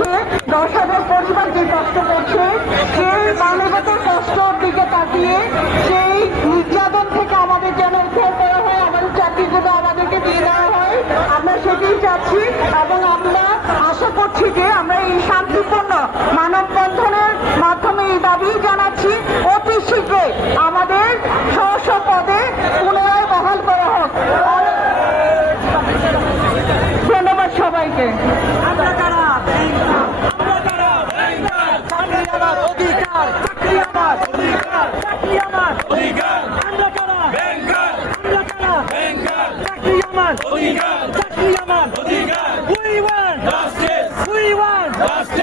করছে, 10,000 পরিবার যে কষ্ট করছে, সেই মানবতার কষ্টর দিকে তাকিয়ে সেই নির্যাতন থেকে আমাদের যেন উদ্ধার করা হয়, আমাদের চাকরিগুলো আমাদেরকে দিয়ে দেওয়া হয়। আমরা সেটাই চাচ্ছি এবং আমরা আশা করছি যে আমরা এই শান্তিপূর্ণ মানববন্ধনের মাধ্যমে এই দাবি জানাচ্ছি অতি শীঘ্রই আমাদের স্ব পদে পুনরায় বহাল করা হোক। ধন্যবাদ সবাইকে। We want justice. We want justice.